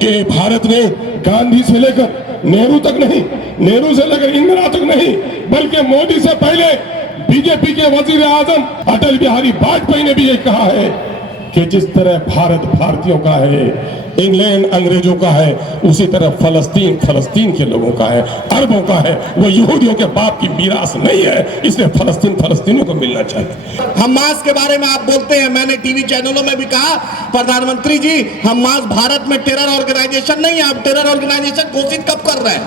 कि भारत ने गांधी से लेकर नेहरू तक नहीं, नेहरू से लेकर इंदिरा तक नहीं, बल्कि मोदी से पहले बीजेपी के वजीर आजम अटल बिहारी वाजपेयी ने भी ये कहा है कि जिस तरह भारत भारतीयों का है, इंग्लैंड अंग्रेजों का है, उसी तरह फलस्तीन फलस्तीन के लोगों का है, अरबों का है। वो यहूदियों के बाप की मीरास नहीं है, इसलिए फलस्तीन फलस्तीनियों को मिलना चाहिए। हमास के बारे में आप बोलते हैं, मैंने टीवी चैनलों में भी कहा, प्रधानमंत्री जी हमास भारत में टेरर ऑर्गेनाइजेशन नहीं है। आप टेरर ऑर्गेनाइजेशन घोषित कब कर रहे हैं?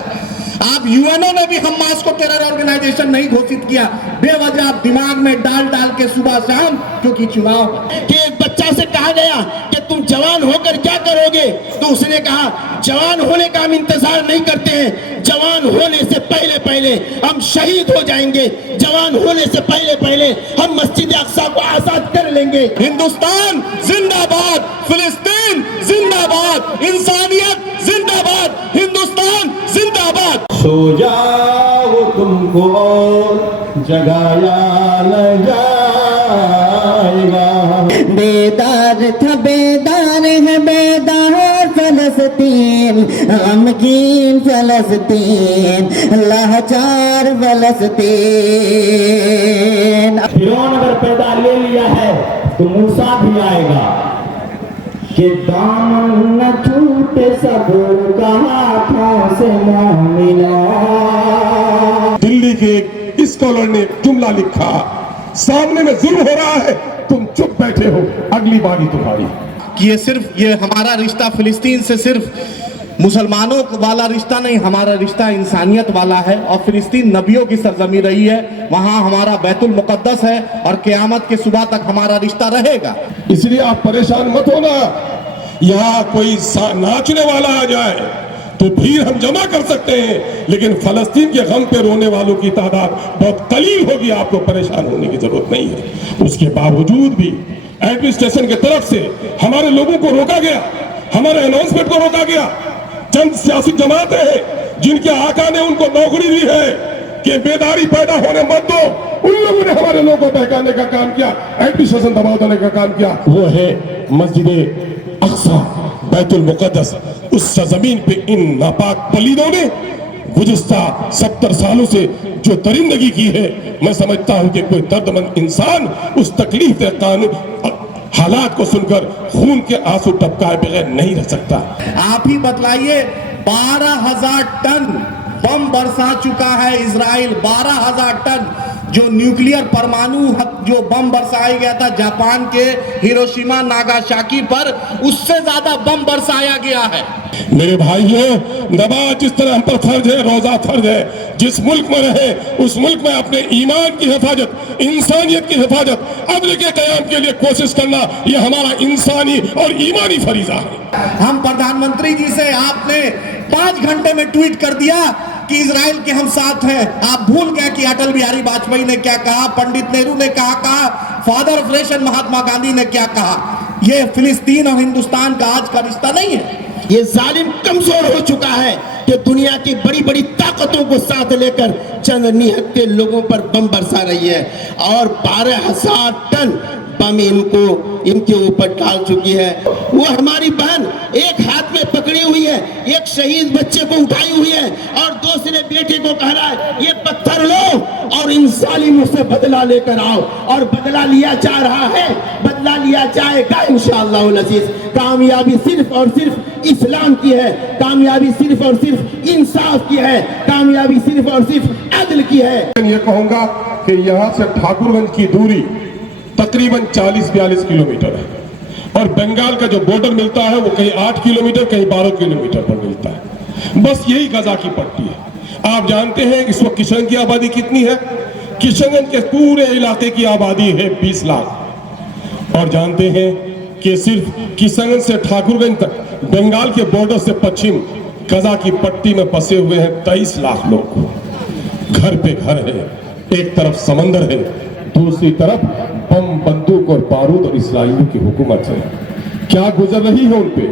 आप यूएनओ ने भी हमास को टेरर ऑर्गेनाइजेशन नहीं घोषित किया। बेवजह आप दिमाग में डाल डाल के सुबह शाम, क्योंकि चुनाव कि एक बच्चा से कहा गया कि तुम जवान होकर क्या करोगे, तो उसने कहा जवान होने का हम इंतजार नहीं करते हैं, जवान होने से पहले पहले हम शहीद हो जाएंगे, जवान होने से पहले पहले हम मस्जिद अक्सा को आजाद कर लेंगे। हिंदुस्तान जिंदाबाद, फिलिस्तीन जिंदाबाद, इंसानियत जिंदाबाद, हिंदुस्तान जिंदाबाद। सो जाओ तुमको और जगाया न जाएगा। बेदार था बेदार है बेदार फलस्तीन, गमगीन फलस्तीन, लाचार फलस्तीन। फिरौन अगर पैदा ले लिया है तो मूसा भी आएगा कि दामन न छूटे सबका हाथों से मोमिना। दिल्ली के एक स्कॉलर ने जुमला लिखा, सामने में जुल्म हो रहा है, तुम चुप बैठे हो, अगली बारी तुम्हारी। कि ये हमारा रिश्ता फिलिस्तीन से सिर्फ मुसलमानों वाला रिश्ता नहीं, हमारा रिश्ता इंसानियत वाला है। और फिलिस्तीन नबियों की सरजमी रही है, वहां हमारा बैतुल मुकद्दस है और क़यामत के सुबह तक हमारा रिश्ता रहेगा। इसलिए आप परेशान मत होना, यहाँ कोई नाचने वाला आ जाए तो भीड़ हम जमा कर सकते हैं, लेकिन फलस्तीन के गम पे रोने वालों की तादाद बहुत कलील होगी, आपको परेशान होने की जरूरत नहीं है। उसके बावजूद भी एडमिनिस्ट्रेशन की तरफ से हमारे लोगों को रोका गया, हमारे अनाउंसमेंट को रोका गया। चंद सियासी जमातें हैं जिनके आका ने उनको नौकरी दी है कि बेदारी पैदा होने मत दो, उन लोगों ने हमारे लोगों को बहकाने का काम किया, एडमिनिस्ट्रेशन दबाव देने का काम किया। वो है मस्जिद अक्सा, बैतुल मुकद्दस। उस सरजमीन पे इन नापाक पलीदों ने गुज़िश्ता 70 सालों से जो दरिंदगी की है, मैं समझता हूं कि कोई दर्दमंद इंसान उस तकलीफ कानून हालात को सुनकर खून के आंसू टपकाए बगैर नहीं रह सकता। आप ही बतलाइए, 12,000 टन बम बरसा चुका है इजराइल, 12,000 टन जो न्यूक्लियर परमाणु जो बम बरसाया गया था जापान के हिरोशिमा नागासाकी पर, उससे ज्यादा बम बरसाया गया है। मेरे भाइयों, नमाज जिस तरह हम पर फर्ज है, रोजा फर्ज है। जिस मुल्क में रहे उस मुल्क में अपने ईमान की हिफाजत, इंसानियत की हिफाजत, अदल के क़याम के लिए कोशिश करना, यह हमारा इंसानी और ईमानी फरीजा है। हम प्रधानमंत्री जी से आपने 5 घंटे में ट्वीट कर दिया कि इजराइल के हम साथ हैं। आप भूल गए कि अटल बिहारी वाजपेयी ने क्या कहा, पंडित नेहरू ने कहा, father of nation Mahatma Gandhi ने क्या कहा। ये फिलिस्तीन और हिंदुस्तान का आज का रिश्ता नहीं है। ये जालिम कमजोर हो चुका है कि दुनिया की बड़ी बड़ी ताकतों को साथ लेकर चंद निहत्थे लोगों पर बम बरसा रही है और 12,000 टन बम इनके ऊपर डाल चुकी है। वो हमारी बहन एक हाथ में पकड़ी हुई है, एक शहीद बच्चे को उठाई हुई है और दूसरे बेटे को कह रहा है ये पत्थर लो और इन जालिमों से बदला लेकर आओ। और बदला लिया जा रहा है, बदला लिया जाएगा इंशाअल्लाह अज़ीज़। कामयाबी सिर्फ और सिर्फ इस्लाम की है, कामयाबी सिर्फ और सिर्फ इंसाफ की है, कामयाबी सिर्फ और सिर्फ अदल की है। ये कहूंगा कि यहाँ से ठाकुरगंज की दूरी तकरीबन 40-42 किलोमीटर है और बंगाल का जो बॉर्डर मिलता है वो कहीं 8 किलोमीटर कहीं 12 किलोमीटर पर मिलता है। बस यही गजा की पट्टी है। आप जानते हैं इस वक्त किशनगंज की आबादी कितनी है? किशनगंज के पूरे इलाके की आबादी है 20 लाख। और जानते हैं कि सिर्फ किशनगंज से ठाकुरगंज तक बंगाल के बॉर्डर से पश्चिम गजा की पट्टी में बसे हुए हैं 23 लाख लोग। घर पे घर है, एक तरफ समंदर है, दूसरी तरफ बम बंदूक और बारूद और इस्राइलियों की हुकूमत है। क्या गुजर रही है उन पे?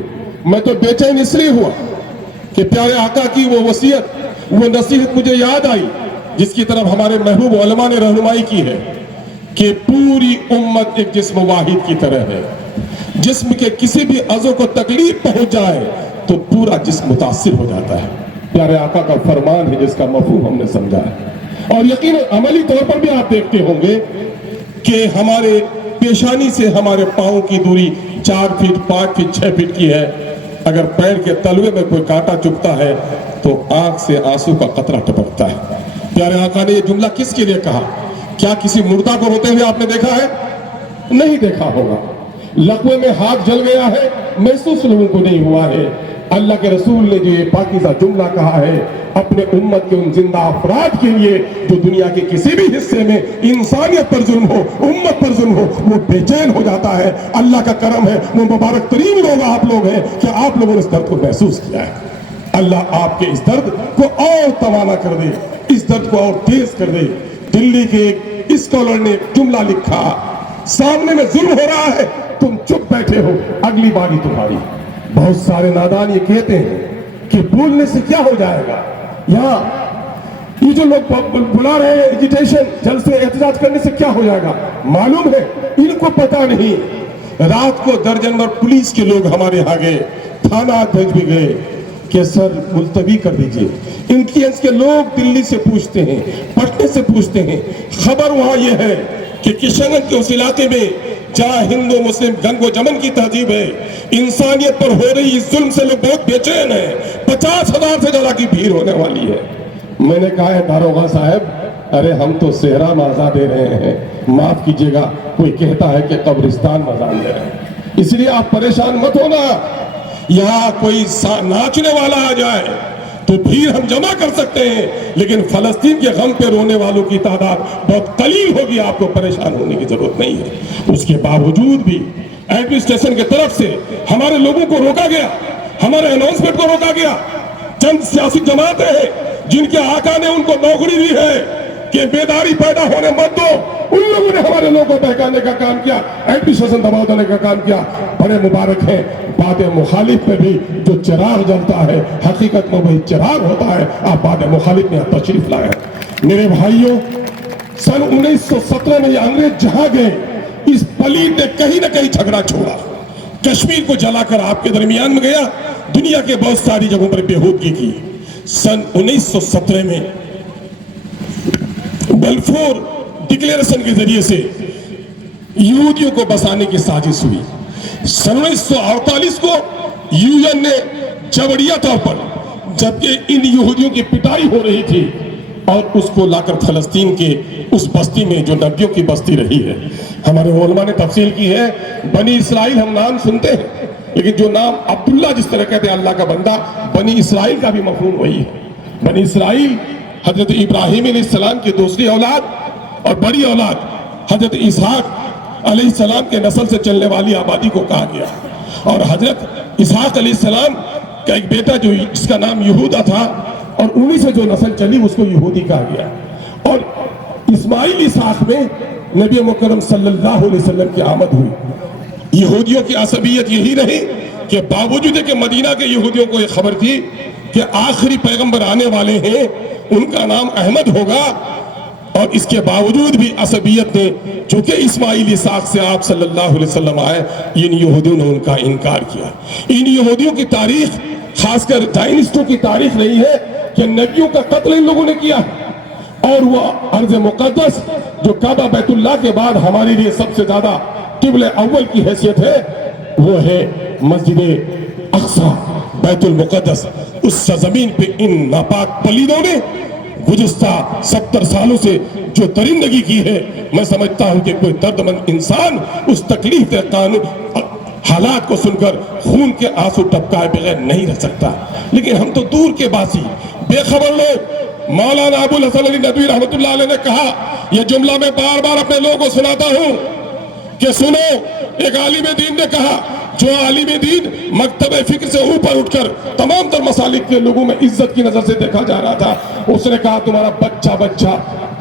मैं तो बेचैन इसलिए हुआ कि प्यारे आका की वो वसीयत, वो नसीहत मुझे याद आई जिसकी तरफ हमारे महबूब उलमा ने रहनुमाई की है कि पूरी उम्मत एक जिस्म वाहिद की तरह है। जिस्म के किसी भी अज़ो को तकलीफ पहुंच जाए तो पूरा जिस्म मुतासिर हो जाता है। प्यारे आका का फरमान है जिसका मफहूम हमने समझा है। और यकीन अमली तौर पर भी आप देखते होंगे कि हमारे पेशानी से हमारे पाँव की दूरी 4 फीट 5 फीट 6 फीट की है। अगर पैर के तलवे में कोई कांटा चुभता है तो आंख से आंसू का कतरा टपकता है। प्यारे आका ने ये जुमला किसके लिए कहा? क्या किसी मुर्दा को रोते हुए आपने देखा है? नहीं देखा होगा। लकवे में हाथ जल गया है, महसूस लोगों को नहीं हुआ है। अल्लाह के रसूल ने जो ये पाकीज़ा जुमला कहा है अपने उम्मत के उन जिंदा अफराद के लिए जो दुनिया के किसी भी हिस्से में इंसानियत पर जुल्म हो, उम्मत पर जुल्म हो, वो बेचैन हो जाता है। अल्लाह का करम है, वो मुबारक तरीन लोग आप लोग हैं कि आप लोगों ने इस दर्द को महसूस किया है। अल्लाह आपके इस दर्द को और तवाना कर दे, इस दर्द को और तेज कर दे। दिल्ली के एक स्कॉलर ने जुमला लिखा, सामने में जुल्म हो रहा है, तुम चुप बैठे हो, अगली बारी तुम्हारी। बहुत सारे नादान ये कहते हैं कि बोलने से क्या हो जाएगा, या ये जो लोग बुला रहे हैं एजिटेशन, जलसे एहतजाज करने से क्या हो जाएगा। मालूम है इनको पता नहीं। रात को दर्जन भर पुलिस के लोग हमारे यहाँ गए, थाना अध्यक्ष भी गए कि सर मुलतवी कर दीजिए। इंटेलिजेंस के लोग दिल्ली से पूछते हैं, पटने से पूछते हैं। खबर वहां ये है कि किशनगंज के उस इलाके में जहाँ हिंदू मुस्लिम गंगो जमन की तहजीब है, इंसानियत पर हो रही इस जुल्म से लोग बहुत बेचैन हैं। 50,000 से ज्यादा की भीड़ होने वाली है। मैंने कहा है दारोगा साहब, अरे हम तो सेहरा माजा दे रहे हैं, माफ कीजिएगा, कोई कहता है कि कब्रिस्तान मजान दे रहे हैं। इसलिए आप परेशान मत होना। यहाँ कोई नाचने वाला आ जाए तो भीड़ हम जमा कर सकते हैं, लेकिन फलस्तीन के गम पे रोने वालों की तादाद बहुत कलील होगी। आपको परेशान होने की जरूरत नहीं है। उसके बावजूद भी एडमिनिस्ट्रेशन की तरफ से हमारे लोगों को रोका गया, हमारे अनाउंसमेंट को रोका गया। चंद सियासी जमातें हैं जिनके आका ने उनको नौकरी दी है कि बेदारी पैदा होने मत दो, उन लोगों ने हमारे लोगों को बहकाने का काम किया, एडमिनिस्ट्रेशन दबाव देने का काम किया। बड़े मुबारक है, बात मुखालिफ में भी जो चिराग जलता है हकीकत में वही चिराग होता है। आप बात मुखालिफ में तशरीफ लाए। मेरे भाइयों, सन 1917 में ये अंग्रेज जहां गए, इस पलीत ने कहीं ना कहीं झगड़ा छोड़ा। कश्मीर को जलाकर आपके दरमियान में गया, दुनिया के बहुत सारी जगहों पर बेहूदगी की। सन 1917 में बल्फोर डिक्लेरेशन के जरिए से यहूदियों को बसाने की साजिश हुई। सन 1948 को यूएन ने जबरिया तौर पर, जबकि इन यहूदियों की पिटाई हो रही थी, और उसको लाकर फलस्तीन के उस बस्ती में जो नबियों की बस्ती रही है, हमारे उलमा ने तफसील की है। बनी इसराइल हम नाम सुनते हैं, लेकिन जो नाम अब्दुल्ला जिस तरह कहते हैं अल्लाह का बंदा, बनी इसराइल का भी मफहूम वही है। बनी इसराइल हजरत इब्राहिम अलैहिस्सलाम की दूसरी औलाद और बड़ी औलाद हजरत इसहाक अलैहिस्सलाम के नस्ल से चलने वाली आबादी को कहा गया। और हजरत इसहाक अलैहिस्सलाम का एक बेटा जो जिसका नाम यहूदा था, और उन्हीं से जो नस्ल चली उसको यहूदी कहा गया। और इस्माइल इसहाक में नबी मुकर्रम सल्लल्लाहु अलैहि वसल्लम की आमद हुई। यहूदियों की असबियत यही रही कि बावजूद कि मदीना के यहूदियों को यह खबर थी कि आखिरी पैगंबर आने वाले हैं, उनका नाम अहमद होगा, और इसके बावजूद भी असबियत ने, चूंकि इस्माइल इसहाक से आप सल्लल्लाहु अलैहि वसल्लम आए, इन यहूदियों ने उनका इनकार किया। इन यहूदियों की तारीख, खासकर जायनिस्टों की तारीख रही है कि नबियों का कत्ल इन लोगों ने किया, और वह अर्ज़ मुक़द्दस जो काबा बैतुल्लाह के बाद हमारे लिए सबसे ज्यादा किबले अव्वल की हैसियत है, वो है मस्जिद अक्सा बैतुल मुक़द्दस। उस सरजमीन पे इन नापाक पलीदों ने गुज़िश्ता 70 सालों से जो दरिंदगी की है, मैं समझता हूं कि कोई दर्दमंद इंसान उस तकलीफ कानून हालात को सुनकर खून के आंसू टपकाए बगैर नहीं रह सकता। लेकिन हम तो दूर के बासी, बेखबर लोग। मौलाना अबुल हसन अली नदवी रहमतुल्लाह अलैह ने कहा, यह जुमला मैं बार बार अपने लोगों को सुनाता हूं कि सुनो, एक आलिम दीन ने कहा, जो आलिम दीन मकतब फिक्र से ऊपर उठकर तमाम तर मसालिक के लोगों में इज्जत की नजर से देखा जा रहा था, उसने कहा तुम्हारा बच्चा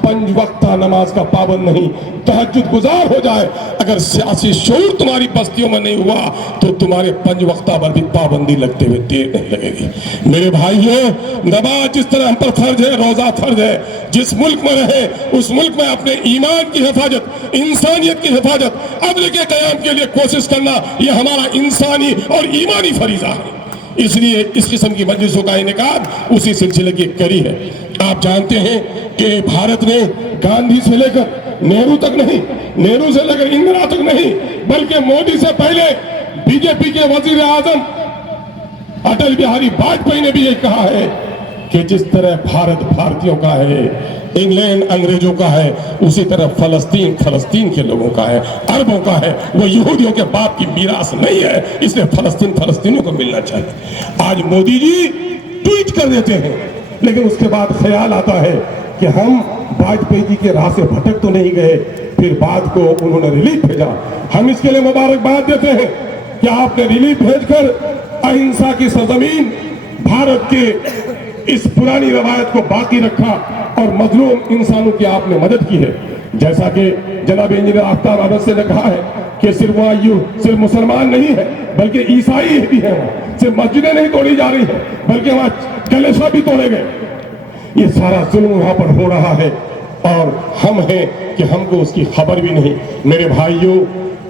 5 वक्ता नमाज का पाबंद नहीं, तहज्जुद गुजार हो जाए, अगर सियासी शऊर तुम्हारी बस्तियों में नहीं हुआ तो तुम्हारे 5 वक्ता पर भी पाबंदी लगते हुए देर नहीं लगेगी। मेरे भाइयों, नमाज जिस तरह हम पर फर्ज है, रोजा फर्ज है। जिस मुल्क में रहे उस मुल्क में अपने ईमान की हिफाजत, इंसानियत की हिफाजत, अदल के क़याम के लिए कोशिश करना, यह हमारा इंसानी और ईमानी फरीजा है। اس لیے اس قسم کی مجلسوں کا انعقاد اسی سلسلے کی کری ہے۔ آپ جانتے ہیں کہ بھارت نے گاندھی سے لے کر نہرو تک نہیں، نہرو سے لے کر اندرا تک نہیں، بلکہ مودی سے پہلے بی جے پی کے وزیر اعظم اٹل بہاری واجپئی نے بھی یہ کہا ہے کہ جس طرح بھارت بھارتیوں کا ہے، انگلینڈ انگریزوں کا ہے، اسی طرح فلسطین فلسطین کے لوگوں کا ہے، عربوں کا ہے، وہ یہودیوں کے باپ کی میراث نہیں ہے، اس لیے فلسطین فلسطینیوں کو ملنا چاہیے۔ آج مودی جی ٹویٹ کر دیتے ہیں، لیکن اس کے بعد خیال آتا ہے کہ ہم واجپئی جی کے راہ سے بھٹک تو نہیں گئے، پھر بعد کو انہوں نے ریلیف بھیجا۔ ہم اس کے لیے مبارکباد دیتے ہیں کہ آپ نے ریلیف بھیج کر اہنسا کی سرزمین بھارت کے اس پرانی روایت کو باقی رکھا اور مظلوم انسانوں کی آپ نے مدد کی ہے۔ جیسا کہ جناب انجینئر آفتاب احمد سے نے کہا ہے کہ صرف مسلمان نہیں ہے بلکہ عیسائی بھی ہیں، صرف مسجدیں نہیں توڑی جا رہی ہیں بلکہ وہاں کلیسا بھی توڑے گئے۔ یہ سارا ظلم وہاں پر ہو رہا ہے اور ہم ہیں کہ ہم کو اس کی خبر بھی نہیں۔ میرے بھائیوں،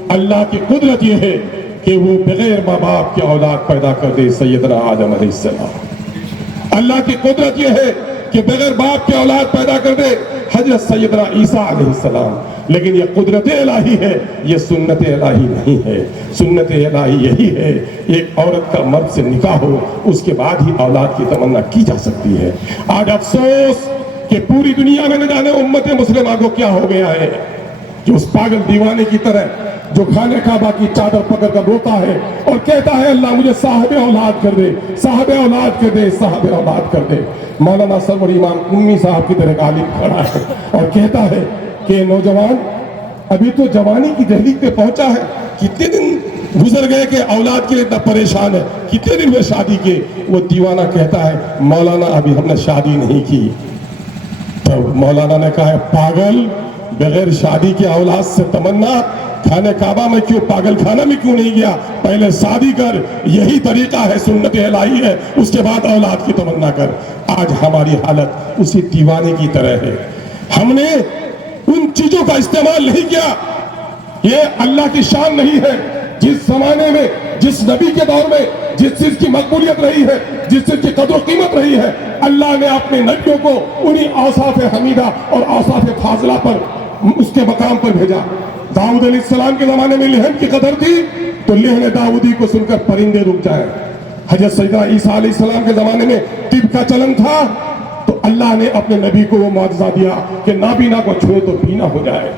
اللہ کی قدرت یہ ہے کہ وہ بغیر ماں باپ کے اولاد پیدا کر دے، سیدنا آدم علیہ السلام۔ اللہ کی قدرت یہ ہے کہ بغیر باپ کے اولاد پیدا کر دے، حضرت سیدنا عیسیٰ علیہ السلام۔ لیکن یہ قدرت الہی ہے، یہ سنت الہی نہیں ہے۔ سنت الہی یہی ہے ایک عورت کا مرد سے نکاح ہو، اس کے بعد ہی اولاد کی تمنا کی جا سکتی ہے۔ آج افسوس کہ پوری دنیا میں نہ جانے امت مسلمہ کو کیا ہو گیا ہے، جو اس پاگل دیوانے کی طرح جو خانہ کعبہ کی چادر پکڑ کر روتا ہے اور کہتا ہے اللہ مجھے صاحب اولاد کر دے، صاحب اولاد کر دے، صاحب اولاد کر دے۔ مولانا سرور امام امی صاحب کی طرح ایک عالم کھڑا ہے اور کہتا ہے کہ نوجوان ابھی تو جوانی کی دہلیز پہ پہنچا ہے، کتنے دن گزر گئے کہ اولاد کے لیے اتنا پریشان ہے، کتنے دن ہوئے شادی کے؟ وہ دیوانہ کہتا ہے مولانا ابھی ہم نے شادی نہیں کی۔ تو مولانا نے کہا ہے پاگل، بغیر شادی کے اولاد سے تمنا خانہ کعبہ میں کیوں، پاگل خانہ میں کیوں نہیں گیا؟ پہلے شادی کر، یہی طریقہ ہے، سنت الہی ہے، اس کے بعد اولاد کی تمنا کر۔ آج ہماری حالت اسی دیوانے کی طرح ہے، ہم نے ان چیزوں کا استعمال نہیں کیا۔ یہ اللہ کی شان نہیں ہے۔ جس زمانے میں، جس نبی کے دور میں جس چیز کی مقبولیت رہی ہے، جس چیز کی قدر و قیمت رہی ہے، اللہ نے اپنے نبیوں کو انہی اوصاف حمیدہ اور اوصاف فاضلہ پر اس کے مقام پر بھیجا۔ داؤد علیہ السلام کے زمانے میں لہن کی قدر تھی تو لہن داؤدی کو سن کر پرندے رک جائیں۔ حضرت سیدنا عیسیٰ علیہ السلام کے زمانے میں طب کا چلن تھا تو اللہ نے اپنے نبی کو وہ معجزہ دیا کہ نابینا کو چھوئے تو بینا ہو جائے۔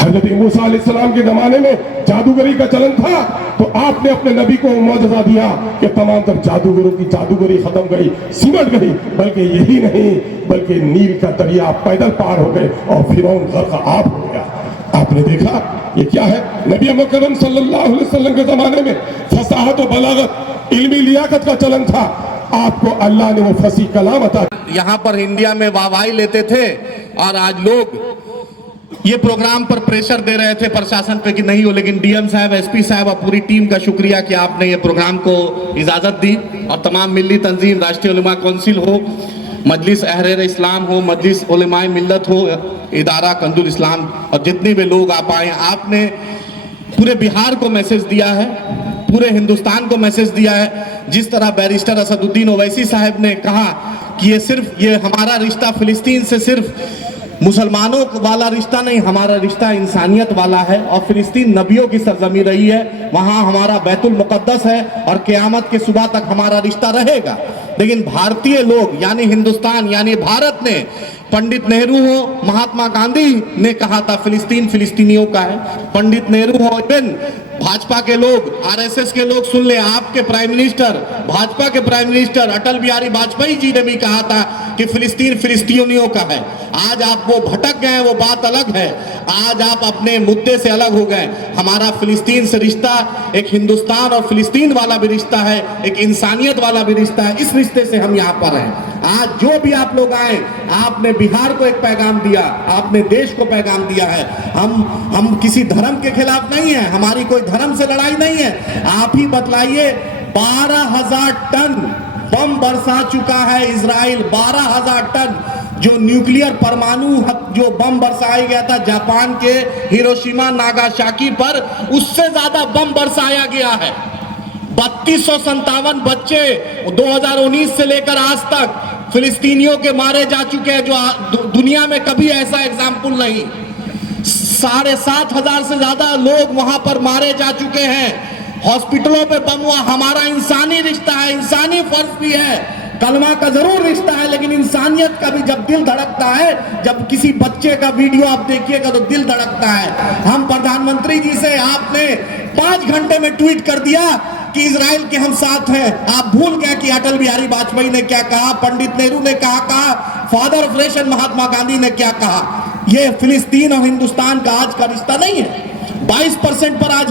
حضرت موسیٰ علیہ السلام کے زمانے میں جادوگری کا چلن تھا تو آپ نے اپنے نبی کو وہ معجزہ دیا کہ تمام تر جادوگروں کی جادوگری ختم گئی، سمٹ گئی۔ بلکہ یہی نہیں بلکہ نیل کا دریا پیدل پار ہو گئے اور فرعون غرق آب ہو گیا۔ آپ نے دیکھا یہ کیا ہے؟ نبی مکرم صلی اللہ علیہ وسلم کے زمانے میں فصاحت و بلاغت، علمی لیاقت کا چلن تھا، آپ کو اللہ نے وہ فصیح کلام عطا۔ یہاں پر انڈیا میں واہوائی لیتے تھے اور آج لوگ یہ پروگرام پر پریشر دے رہے تھے پرشاسن پہ کہ نہیں ہو، لیکن ڈی ایم صاحب، ایس پی صاحب اور پوری ٹیم کا شکریہ کہ آپ نے یہ پروگرام کو اجازت دی، اور تمام ملی تنظیم، راشٹریہ علماء کونسل ہو، مجلس احرار اسلام ہو، مجلس علماء ملت ہو، ادارہ کنز الاسلام اور جتنے بھی لوگ آپ آئے، آپ نے پورے بہار کو میسج دیا ہے، پورے ہندوستان کو میسج دیا ہے۔ جس طرح بیرسٹر اسد الدین اویسی صاحب نے کہا کہ یہ ہمارا رشتہ فلسطین سے صرف مسلمانوں والا رشتہ نہیں، ہمارا رشتہ انسانیت والا ہے، اور فلسطین نبیوں کی سرزمین رہی ہے، وہاں ہمارا بیت المقدس ہے اور قیامت کے صبح تک ہمارا رشتہ رہے گا۔ لیکن بھارتیہ لوگ یعنی ہندوستان یعنی بھارت نے، پنڈت نہرو ہو، مہاتما گاندھی نے کہا تھا فلسطین فلسطینیوں کا ہے، پنڈت نہرو ہو، بھاجپا کے لوگ، آر ایس ایس کے لوگ سن لیں، آپ کے پرائم منسٹر، بھاجپا کے پرائم منسٹر اٹل بہاری واجپئی جی نے بھی کہا تھا کہ فلسطین فلسطینیوں کا ہے۔ آج آپ وہ بھٹک گئے، وہ بات الگ ہے، آج آپ اپنے مدعے سے الگ ہو گئے۔ ہمارا فلسطین سے رشتہ ایک ہندوستان اور فلسطین والا بھی رشتہ ہے، ایک انسانیت والا بھی رشتہ ہے، اس رشتے سے ہم یہاں پر ہیں۔ آج جو بھی آپ لوگ آئے، آپ نے بہار کو ایک پیغام دیا، آپ نے دیش کو پیغام دیا ہے۔ ہم کسی دھرم کے خلاف نہیں ہیں، ہماری کوئی دھرم سے لڑائی نہیں ہے۔ آپ ہی بتلائیے 12,000 ٹن بم برسا چکا ہے اسرائیل، 12,000 ٹن جو نیوکلیئر پرمانو جو بم برسایا گیا تھا جاپان کے ہیروشیما ناگاساکی پر، اس سے زیادہ بم برسایا گیا ہے۔ 3257 बच्चे 2019 से लेकर आज तक फिलिस्तीनियों के मारे जा चुके हैं, जो दुनिया में कभी ऐसा एग्जाम्पल नहीं। 7,500 से ज्यादा लोग वहां पर मारे जा चुके हैं। हॉस्पिटलों पे बम हुआ। हमारा इंसानी रिश्ता है, इंसानी फर्ज भी है, कलमा का जरूर रिश्ता है, लेकिन इंसानियत का भी जब दिल धड़कता है, जब किसी बच्चे का वीडियो आप देखिएगा तो दिल धड़कता है। हम प्रधानमंत्री जी से, आपने 5 घंटे में ट्वीट कर दिया कि इजराइल के हम साथ हैं। आप भूल गए कि अटल बिहारी वाजपेयी ने क्या कहा, पंडित नेहरू ने कहा, father of nation Mahatma Gandhi ने क्या कहा। ये फिलिस्तीन और हिंदुस्तान का आज का रिश्ता नहीं है। 22% पर आज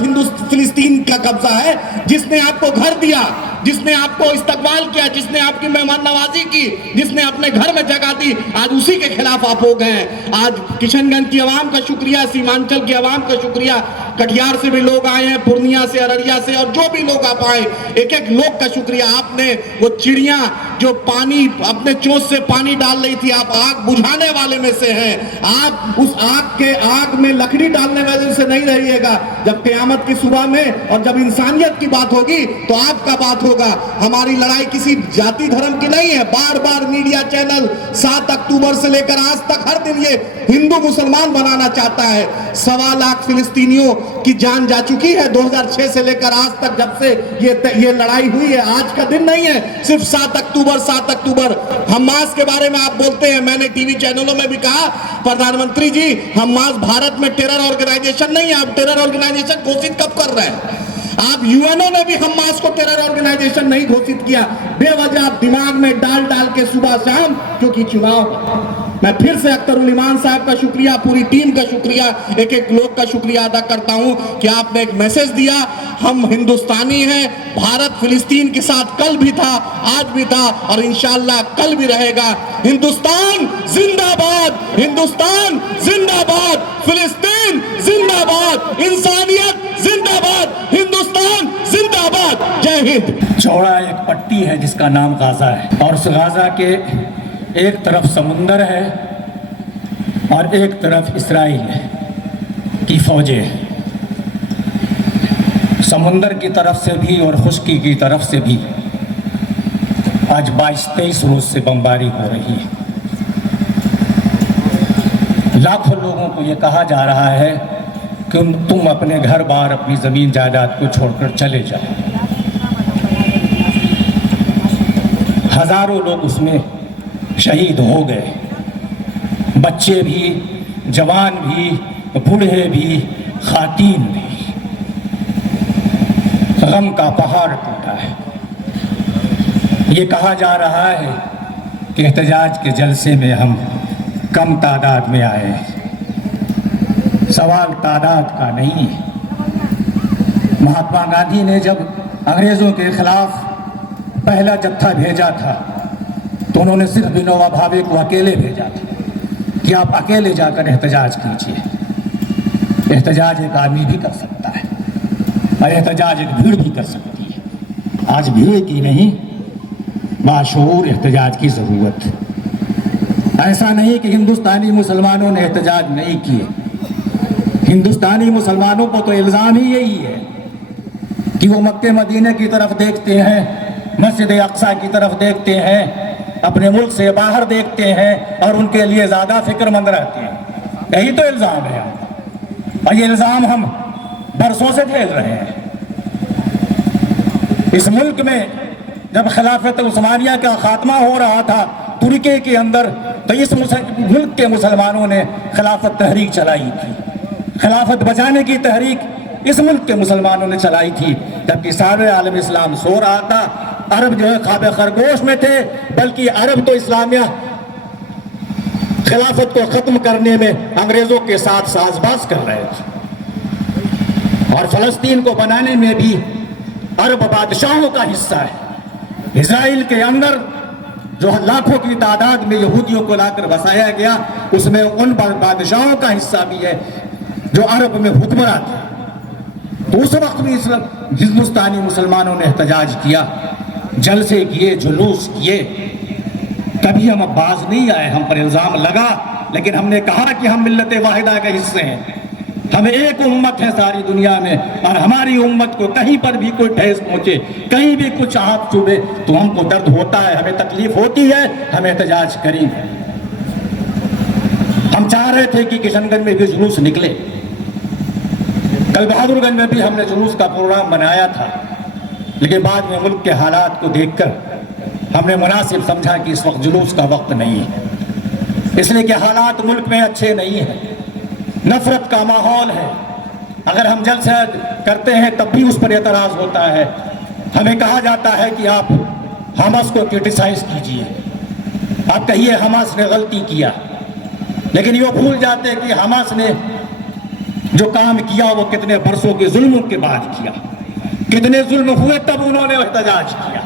फिलिस्तीन का कब्जा है। जिसने आपको घर दिया, जिसने आपको इस्तकबाल किया, जिसने आपकी मेहमान नवाजी की, जिसने अपने घर में जगह दी, आज उसी के खिलाफ आप हो गए हैं। आज किशनगंज की आवाम का शुक्रिया, सीमांचल की आवाम का शुक्रिया, कटिहार से भी लोग आए हैं, पूर्णिया से, अररिया से, और जो भी लोग आप आए, एक एक लोग का शुक्रिया। आपने वो चिड़िया जो पानी अपने चोंच से पानी डाल रही थी, आप आग बुझाने वाले में से हैं। आप उस आग में लकड़ी डालने वाले से नहीं रहिएगा। जब क़यामत की सुबह में और जब इंसानियत की बात होगी तो आपका बात होगा। हमारी लड़ाई किसी जाति धर्म की नहीं है। बार बार मीडिया चैनल 7 अक्टूबर से लेकर आज तक हर दिन ये हिंदू मुसलमान बनाना चाहता है। 1.25 लाख फिलिस्तीनियों की जान जा चुकी है 2006 से लेकर आज तक, जब से ये लड़ाई हुई है। आज का दिन नहीं है सिर्फ 7 अक्टूबर। हमास के बारे में आप बोलते हैं, मैंने टीवी चैनलों में भी कहा, प्रधानमंत्री जी, हमास भारत में टेरर ऑर्गेनाइजेशन नहीं है। आप टेरर ऑर्गेनाइजेशन घोषित कब कर रहे हैं? आप यूएनओ ने भी हमास को टेरर ऑर्गेनाइजेशन नहीं घोषित किया। बेवजह आप दिमाग में डाल के सुबह शाम, क्योंकि चुनाव। मैं फिर से अख्तर उल ईमान साहब का शुक्रिया, पूरी टीम का शुक्रिया, एक एक लोग का शुक्रिया अदा करता हूं कि आपने एक मैसेज दिया। हम हिंदुस्तानी हैं। भारत फिलिस्तीन के साथ कल भी था, आज भी था और इंशाअल्लाह कल भी रहेगा। हिंदुस्तान जिंदाबाद, हिंदुस्तान जिंदाबाद, फिलिस्तीन जिंदाबाद, इंसानियत जिंदाबाद, हिंदुस्तान जिंदाबाद। जय हिंद। चौड़ा एक पट्टी है जिसका नाम गाजा है, और उस गाजा के एक तरफ समुंदर है और एक तरफ इस्राइल की फौजें हैं। समुंदर की तरफ से भी और खुश्की की तरफ से भी आज 22-23 रोज से बमबारी हो रही है। लाखों लोगों को ये कहा जा रहा है कि तुम अपने घर बार, अपनी ज़मीन जायदाद को छोड़कर चले जाओ। हजारों लोग उसमें शहीद हो गए, बच्चे भी, जवान भी, बूढ़े भी, खातीन भी। गम का पहाड़ टूटा है। ये कहा जा रहा है कि एहतजाज के जलसे में हम कम तादाद में आए हैं। सवाल तादाद का नहीं है। महात्मा गांधी ने जब अंग्रेज़ों के खिलाफ पहला जत्था भेजा था तो उन्होंने सिर्फ विनोबा भावे को अकेले भेजा था कि आप अकेले जाकर एहतजाज कीजिए। एहतजाज एक आदमी भी कर सकता है और एहतजाज एक भीड़ भी कर सकती है। आज भीड़ की नहीं, बाशऊर एहतजाज की ज़रूरत है। ऐसा नहीं कि हिंदुस्तानी मुसलमानों ने एहतजाज नहीं किए। हिंदुस्तानी मुसलमानों को तो इल्ज़ाम ही यही है कि वो मक्के मदीने की तरफ देखते हैं, मस्जिद अक्सा की तरफ देखते हैं, अपने मुल्क से बाहर देखते हैं और उनके लिए ज़्यादा फिक्रमंद रहते हैं। यही तो इल्ज़ाम है और ये इल्ज़ाम हम बरसों से झेल रहे हैं। इस मुल्क में जब खिलाफत उस्मानिया का खात्मा हो रहा था तुर्की के अंदर, तो इस मुल्क के मुसलमानों ने खिलाफत तहरीक चलाई थी। खिलाफत बचाने की तहरीक इस मुल्क के मुसलमानों ने चलाई थी, जबकि सारे आलम इस्लाम सो रहा था। अरब जो है ख्वाब खरगोश में थे, बल्कि अरब तो इस्लामिया खिलाफत को ख़त्म करने में अंग्रेज़ों के साथ साजबाज कर रहे थे। और फ़लस्तीन को बनाने में भी अरब बादशाहों का हिस्सा है। इजराइल के अंदर जो लाखों की तादाद में यहूदियों को लाकर बसाया गया, उसमें उन बादशाहों का हिस्सा भी है जो अरब में हुक्मरान थे। तो उस वक्त भी हिंदुस्तानी मुसलमानों ने एहतजाज किया, जलसे किए, जुलूस किए। कभी हम बाज नहीं आए। हम पर इल्ज़ाम लगा, लेकिन हमने कहा कि हम मिल्लत वाहिदा के हिस्से हैं। हम एक उम्मत है सारी दुनिया में, और हमारी उम्मत को कहीं पर भी कोई ठेस पहुंचे, कहीं भी कुछ आप चुभे तो हमको दर्द होता है, हमें तकलीफ होती है, हम एहतजाज करें। हम चाह रहे थे कि किशनगंज में भी जुलूस निकले, कल बहादुरगंज में भी हमने जुलूस का प्रोग्राम बनाया था, लेकिन बाद में मुल्क के हालात को देखकर हमने मुनासिब समझा कि इस वक्त जुलूस का वक्त नहीं है, इसलिए कि हालात मुल्क में अच्छे नहीं हैं, नफरत का माहौल है। अगर हम जलसा करते हैं तब भी उस पर एतराज़ होता है। हमें कहा जाता है कि आप हमास को क्रिटिसाइज कीजिए, आप कहिए हमास ने गलती किया, लेकिन ये भूल जाते हैं कि हमास ने जो काम किया वो कितने बरसों के जुल्मों के बाद किया, कितने जुल्म हुए तब उन्होंने एहतजाज किया।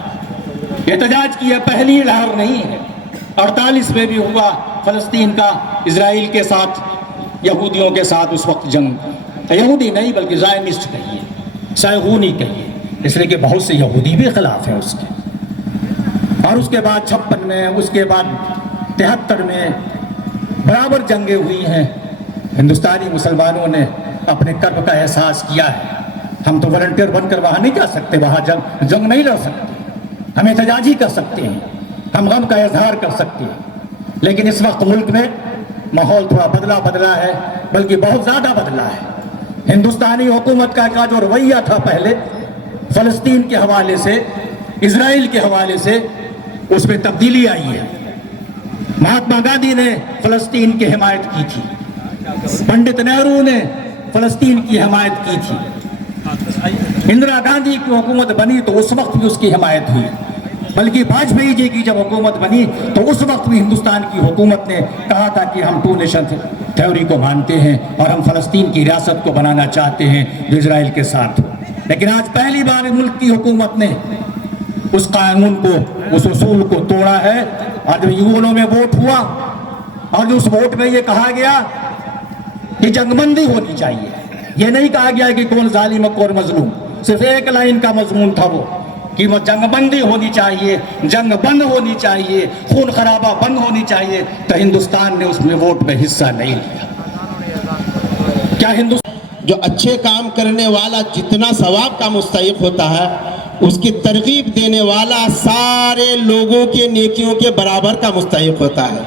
एहतजाज की यह पहली लहर नहीं है, 48 में भी हुआ फलस्तीन का इजराइल के साथ, यहूदियों के साथ उस वक्त जंग, यहूदी नहीं बल्कि ज़ायनिस्ट कहिए, सायहूनी कहिए, इसलिए कि बहुत से यहूदी भी खिलाफ हैं उसके। और उसके बाद 56 में, उसके बाद 73 में बराबर जंगें हुई हैं। हिंदुस्तानी मुसलमानों ने अपने कर्म का एहसास किया है। हम तो वॉलंटियर बनकर वहाँ नहीं जा सकते, वहाँ जंग नहीं लड़ सकते, हम एहतजाज ही कर सकते हैं, हम गम का इजहार कर सकते हैं। लेकिन इस वक्त मुल्क में माहौल थोड़ा बदला है, बल्कि बहुत ज़्यादा बदला है। हिंदुस्तानी हुकूमत का जो रवैया था पहले फ़लस्तीन के हवाले से, इजराइल के हवाले से, उसमें तब्दीली आई है। महात्मा गांधी ने फ़लस्तीन की हिमायत की थी, पंडित नेहरू ने फ़लस्तीन की हिमायत की थी, इंदिरा गांधी की हुकूमत बनी तो उस वक्त भी उसकी हिमायत हुई, बल्कि वाजपेयी जी की जब हुकूमत बनी तो उस वक्त भी हिंदुस्तान की हुकूमत ने कहा था कि हम 2 नेशन थ्योरी को मानते हैं और हम फ़लस्तीन की रियासत को बनाना चाहते हैं जो इजराइल के साथ। लेकिन आज पहली बार मुल्क की हुकूमत ने उस कानून को, उस उसूल को तोड़ा है। आज यूएनओ में वोट हुआ और उस वोट में ये कहा गया कि जंगबंदी होनी चाहिए। ये नहीं कहा गया कि कौन जालिम और कौन मजलूम, सिर्फ एक लाइन का मजमून था वो कि वो जंगबंदी होनी चाहिए, जंग बंद होनी चाहिए, खून खराबा बंद होनी चाहिए। तो हिंदुस्तान ने उसमें वोट में हिस्सा नहीं लिया। क्या हिंदुस्तान जो अच्छे काम करने वाला जितना सवाब का मुस्तहिक होता है, उसकी तरगीब देने वाला सारे लोगों के नेकियों के बराबर का मुस्तहिक होता है।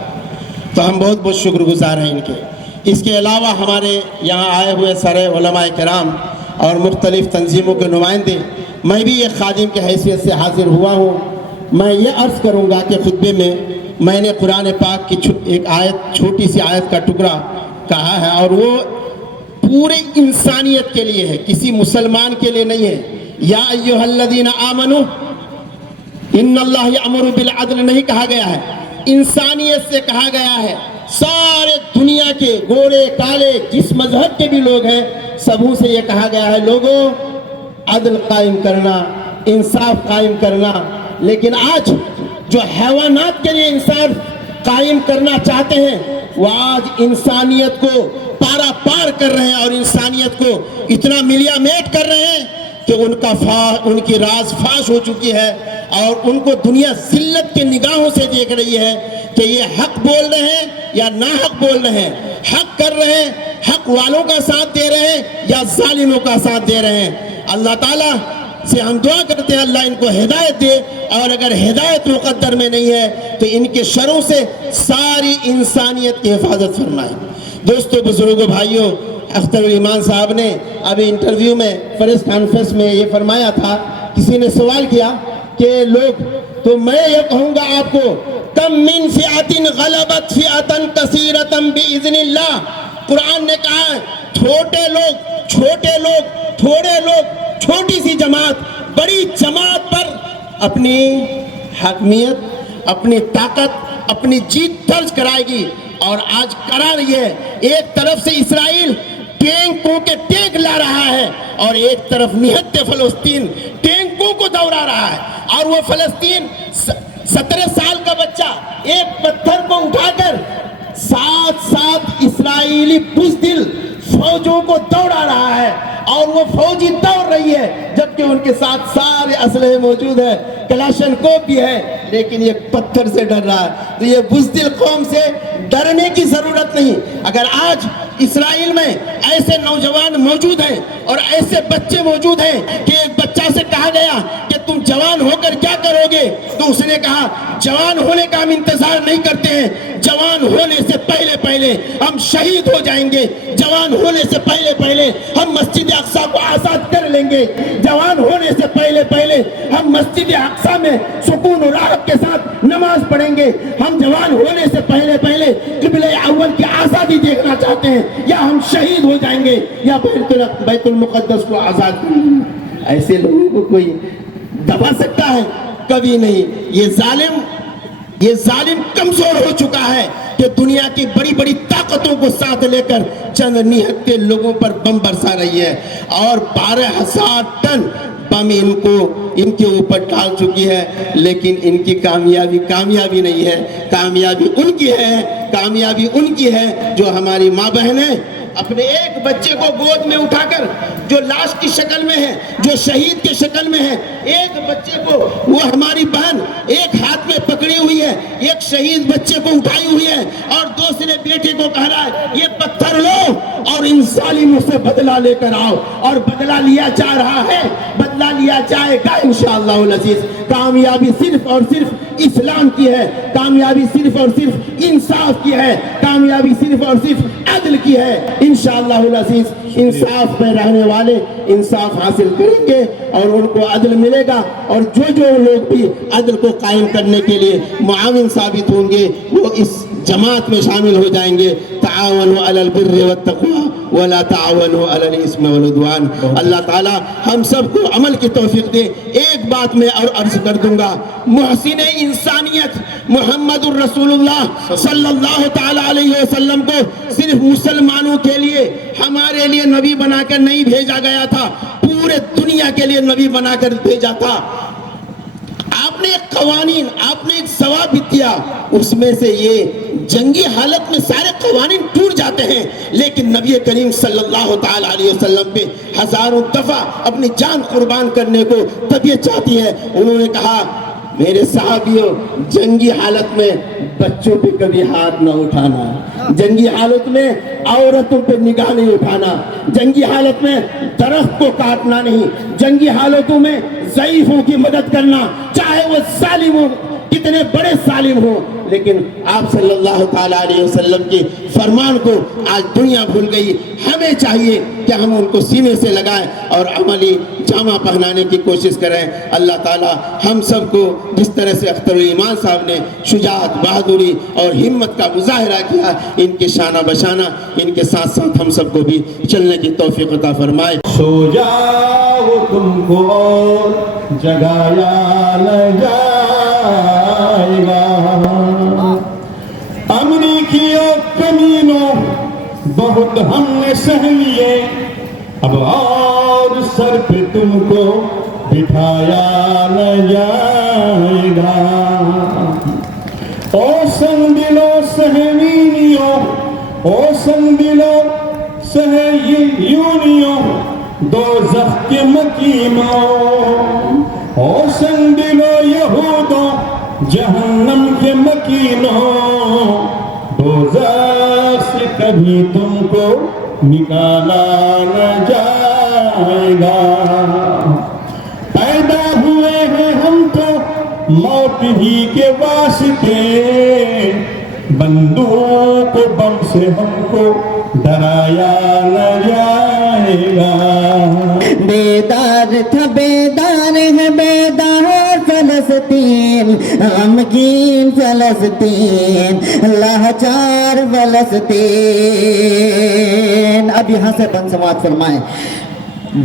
तो हम बहुत बहुत शुक्रगुजार हैं इनके। इसके अलावा हमारे यहाँ आए हुए सारे उलमाए किराम और मुख्तलिफ तंजीमों के नुमाइंदे, मैं भी एक खादिम की हैसियत से हाजिर हुआ हूँ। मैं ये अर्ज़ करूँगा कि खुतबे में मैंने कुरान पाक की एक आयत, छोटी सी आयत का टुकड़ा कहा है, और वो पूरे इंसानियत के लिए है, किसी मुसलमान के लिए नहीं है। या अय्युहल्लज़ीना आमनू इन्नल्लाह यअमुरु बिल अदल नहीं कहा गया है, इंसानियत से कहा गया है। सारे दुनिया के गोरे काले जिस मजहब के भी लोग हैं, सबों से ये कहा गया है, लोगों अदल कायम करना, इंसाफ कायम करना। लेकिन आज जो हैवानात के लिए इंसाफ कायम करना चाहते हैं, वो आज इंसानियत को पारा पार कर रहे हैं और इंसानियत को इतना मिलियामेट कर रहे हैं कि उनकी राज फाश हो चुकी है और उनको दुनिया जिल्लत के निगाहों से देख रही है कि ये हक बोल रहे हैं या ना हक बोल रहे हैं, हक कर रहे हैं, हक वालों का साथ दे रहे हैं या जालिमों का साथ दे रहे हैं। अल्लाह ताला से हम दुआ करते हैं अल्लाह इनको हिदायत दे, और अगर हिदायत मुक़द्दर में नहीं है तो इनके शरों से सारी इंसानियत की हिफाजत फरमाए। दोस्तों, बुजुर्गों, भाइयों, अख्तर ईमान साहब ने अभी इंटरव्यू में प्रेस कॉन्फ्रेंस में ये फरमाया था, किसी ने सवाल किया कि लोग, तो मैं ये कहूँगा आपको, कम मिन फिअतिन गलबत फिअतन कसीरतन बिइज़्निल्लाह। कुरान ने कहा छोटे लोग, थोड़े लोग, छोटी सी जमात बड़ी जमात पर अपनी हकमियत, अपनी ताकत, अपनी जीत दर्ज कराएगी, और आज करा रही है। एक तरफ से इसराइल टैंकों के टैंक ला रहा है और एक तरफ निहत्ते फलस्तीन टैंकों को दौड़ा रहा है, और वो फलस्तीन 17 साल का बच्चा एक पत्थर को उठाकर 7 इसराइली बुज़दिल फौजों को दौड़ा रहा है, और वो फौजी दौड़ रही है। जब जबकि उनके साथ सारे असलहे मौजूद है, कलाशनकोव भी है, लेकिन ये पत्थर से डर रहा है। तो ये बुज़दिल कौम से डरने की जरूरत नहीं। अगर आज इसराइल में ऐसे नौजवान मौजूद हैं और ऐसे बच्चे मौजूद हैं कि एक बच्चा से कहा गया कि तुम जवान होकर क्या करोगे, तो उसने कहा जवान होने का हम इंतजार नहीं करते हैं, जवान होने से पहले पहले हम शहीद हो जाएंगे, जवान होने से पहले पहले हम मस्जिद अक्सा को आजाद कर लेंगे, जवान होने से पहले पहले हम मस्जिद अक्सा में सुकून और राहत के साथ नमाज पढ़ेंगे, हम जवान होने से पहले पहले क़िबला अव्वल की आज़ादी देखना चाहते हैं, या हम शहीद हो जाएंगे या बैतुल मुक़द्दस को आज़ाद कर लेंगे। ऐसे लोगों को कोई दबा सकता है? कभी नहीं। ये जालिम कमजोर हो चुका है कि दुनिया की बड़ी बड़ी ताकतों को साथ लेकर चंद निहत्थे लोगों पर बम बरसा रही है और 12,000 टन बम इनके ऊपर डाल चुकी है, लेकिन इनकी कामयाबी नहीं है। कामयाबी उनकी है जो हमारी माँ बहनें अपने एक बच्चे को गोद में उठाकर, जो लाश की शक्ल में है, जो शहीद के शक्ल में है, एक बच्चे को, वो हमारी बहन एक हाथ में पकड़ी हुई है, एक शहीद बच्चे को उठाई हुई है और दूसरे बेटे को कह रहा है ये पत्थर लो और इन जालिमों से बदला लेकर आओ। और बदला लिया जा रहा है, बदला लिया जाएगा इंशाअल्लाह अज़ीज़। कामयाबी सिर्फ और सिर्फ इस्लाम की है, कामयाबी सिर्फ और सिर्फ इंसाफ की है, कामयाबी सिर्फ और सिर्फ अदल की है। इंशाअल्लाह अज़ीज़ इंसाफ में रहने वाले इंसाफ हासिल करेंगे और उनको अदल मिलेगा, और जो लोग भी अदल को कायम करने के लिए मुआविन साबित होंगे वो इस जमात में शामिल हो जाएंगे। ताअवनु अलल बिर्रि वत्तक़वा वला ताअवनु अलल इस्मि वल उद्वान। अल्लाह ताला हम सबको अमल की तौफीक दे। एक बात मैं और अर्ज कर दूंगा, मुहसिन इंसानियत मुहम्मदुर रसूलुल्लाह सल्लल्लाहु ताला अलैहि वसल्लम को सिर्फ मुसलमानों के लिए, हमारे लिए नबी बनाकर नहीं भेजा गया था, पूरे दुनिया के लिए नबी बनाकर भेजा था। आपने एक कवानीन, आपने एक सवाब दिया, उसमें से ये जंगी हालत में सारे कवानीन टूट जाते हैं, लेकिन नबी करीम सल्लल्लाहु ताला अलैहि वसल्लम पे हजारों दफा अपनी जान कुर्बान करने को तबीयत चाहती है। उन्होंने कहा मेरे साहबियों, जंगी हालत में बच्चों पे कभी हाथ न उठाना, जंगी हालत में औरतों पे निगाह नहीं उठाना, जंगी हालत में दरख्त को काटना नहीं, जंगी हालतों में ज़ईफों की मदद करना, चाहे वो जालिम हो, कितने बड़े जालिम हो। लेकिन आप सल्लल्लाहु ताला अलैहि वसल्लम के फरमान को आज दुनिया भूल गई। हमें चाहिए कि हम उनको सीने से लगाएं और अमली जामा पहनाने की कोशिश करें। अल्लाह ताला हम सबको जिस तरह से अख्तरुल ईमान साहब ने शुजाअत, बहादुरी और हिम्मत का मुजाहिरा किया, इनके शाना बशाना इनके साथ साथ हम सबको भी चलने की तौफीक अता फरमाए। सो जाओ तुमको जगाया न जाएगा, अमरीकियों कमीनों बहुत हमने सह लिए, अब और सर पे तुमको बिठाया न जाएगा। ओ संदिलो सहमीनियों, ओ संदिलो सहयूनियों, दोज़ख के मकीनों, ओ संदिलो यहूदों, जहन्नम के मकीनों, दोज़ख से कभी तुमको निकाला न जाएगा। पैदा हुए हैं हम तो मौत ही के वास्ते, बंदूक बम से हमको डराया न जाएगा। बेदार था बेदार है बेदार फलस्तीन, गमगीन फलस्तीन, लाचार फलस्तीन। अब यहाँ से बम समाप्त फरमाए।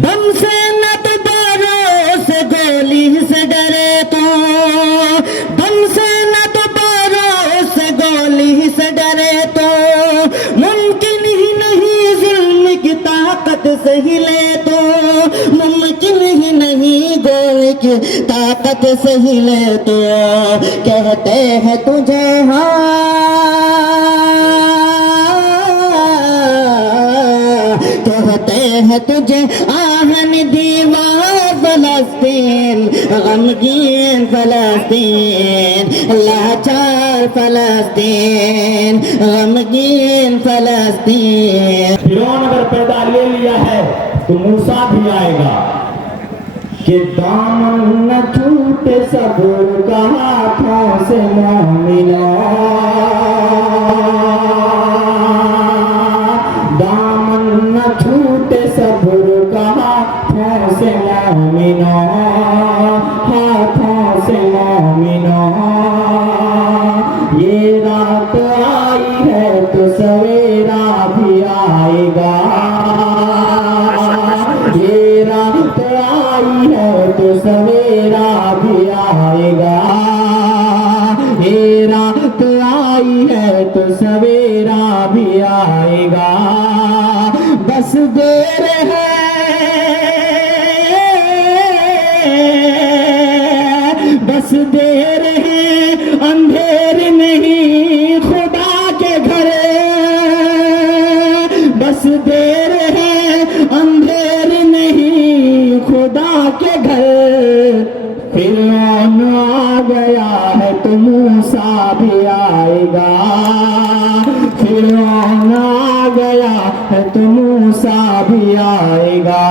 बम से न तो बारों से गोली से डरे तो, बम से न तो बारों से गोली से डरे तो, मुमकिन ही नहीं जुल्म की ताकत से हिले तो, मुमकिन ही नहीं गोली की ताकत से हिले तो, कहते हैं तुझे कहते हैं तुझे आहन दीवार غمگین فلسطین لاچار فلسطین غمگین فلسطین. فرعون اگر پیدا لے لیا ہے تو موسیٰ بھی آئے گا کہ دامن نہ چھوٹے صبر کا ہاتھوں سے مومنوں دامن نہ چھوٹے صبر کا ہاتھوں سے مومنوں ہاتھوں سے مومنوں. یہ رات آئی ہے تو سویرا بھی آئے گا یہ رات آئی ہے تو سویرا بھی آئے گا یہ رات آئی ہے تو سویرا بھی آئے گا. بس دیر ہے بس دیر ہے اندھیر نہیں خدا کے گھر بس دیر ہے اندھیر نہیں خدا کے گھر. فرعون آ گیا ہے تو موسیٰ بھی آئے گا فرعون آ گیا ہے تو موسیٰ بھی آئے گا.